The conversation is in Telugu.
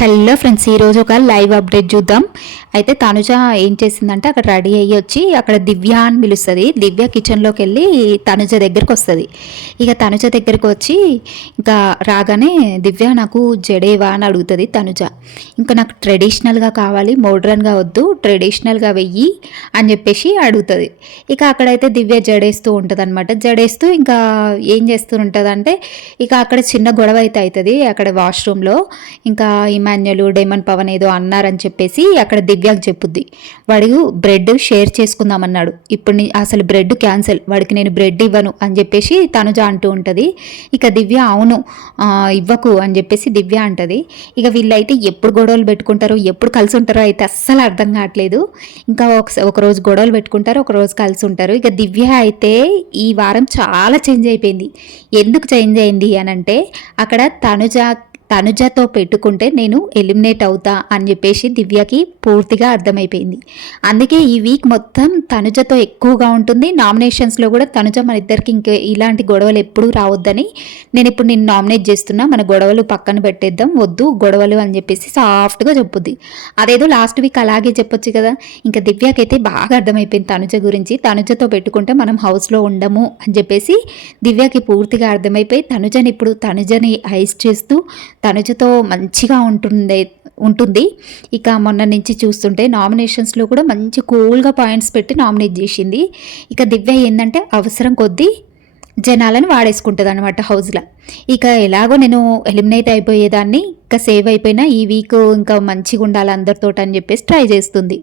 హలో ఫ్రెండ్స్, ఈరోజు ఒక లైవ్ అప్డేట్ చూద్దాం. అయితే తనుజ ఏం చేసిందంటే అక్కడ రెడీ అయ్యి వచ్చి అక్కడ దివ్య అని పిలుస్తుంది. దివ్య కిచెన్లోకి వెళ్ళి తనుజ దగ్గరికి వస్తుంది. ఇక తనుజ దగ్గరికి వచ్చి ఇంకా రాగానే దివ్య నాకు జడేవా అని అడుగుతుంది తనుజ. ఇంకా నాకు ట్రెడిషనల్గా కావాలి, మోడ్రన్గా వద్దు, ట్రెడిషనల్గా వెయ్యి అని చెప్పేసి అడుగుతుంది. ఇక అక్కడైతే దివ్య జడేస్తూ ఉంటుంది అనమాట. జడేస్తూ ఇంకా ఏం చేస్తూ ఉంటుంది అంటే ఇక అక్కడ చిన్న గొడవ అయితే అవుతుంది అక్కడ వాష్రూమ్లో. ఇంకా ఇమాన్యులు డేమన్ పవన్ ఏదో అన్నారని చెప్పేసి అక్కడ దివ్యాకి చెప్పుద్ది. వాడు బ్రెడ్ షేర్ చేసుకుందామన్నాడు, ఇప్పుడు అసలు బ్రెడ్ క్యాన్సిల్, వాడికి నేను బ్రెడ్ ఇవ్వను అని చెప్పేసి తనుజ అంటూ ఉంటుంది. ఇక దివ్య అవును ఇవ్వకు అని చెప్పేసి దివ్య అంటది. ఇక వీళ్ళైతే ఎప్పుడు గొడవలు పెట్టుకుంటారో ఎప్పుడు కలిసి ఉంటారో అయితే అస్సలు అర్థం కావట్లేదు. ఇంకా ఒకరోజు గొడవలు పెట్టుకుంటారు, ఒకరోజు కలిసి ఉంటారు. ఇక దివ్య అయితే ఈ వారం చాలా చేంజ్ అయిపోయింది. ఎందుకు చేంజ్ అయింది అని అంటే అక్కడ తనుజతో పెట్టుకుంటే నేను ఎలిమినేట్ అవుతా అని చెప్పేసి దివ్యకి పూర్తిగా అర్థమైపోయింది. అందుకే ఈ వీక్ మొత్తం తనుజతో ఎక్కువగా ఉంటుంది. నామినేషన్స్లో కూడా తనుజ మన ఇద్దరికి ఇంకే ఇలాంటి గొడవలు ఎప్పుడూ రావద్దని నేను ఇప్పుడు నేను నామినేట్ చేస్తున్నా, మన గొడవలు పక్కన పెట్టేద్దాం, వద్దు గొడవలు అని చెప్పేసి సాఫ్ట్గా చెప్పుద్ది. అదేదో లాస్ట్ వీక్ అలాగే చెప్పొచ్చు కదా. ఇంకా దివ్యకైతే బాగా అర్థమైపోయింది తనుజ గురించి. తనుజతో పెట్టుకుంటే మనం హౌస్లో ఉండము అని చెప్పేసి దివ్యకి పూర్తిగా అర్థమైపోయి తనుజని ఐస్ చేస్తూ తనుజతో మంచిగా ఉంటుంది. ఇక మొన్న నుంచి చూస్తుంటే నామినేషన్స్లో కూడా మంచి కూల్గా పాయింట్స్ పెట్టి నామినేట్ చేసింది. ఇక దివ్య ఏంటంటే అవసరం కొద్దీ జనాలను వాడేసుకుంటుంది అనమాట హౌస్లో. ఇక ఎలాగో నేను ఎలిమినేట్ అయిపోయేదాన్ని, ఇంకా సేవ్ అయిపోయినా ఈ వీక్ ఇంకా మంచిగా ఉండాలి అందరితో అని చెప్పేసి ట్రై చేస్తుంది.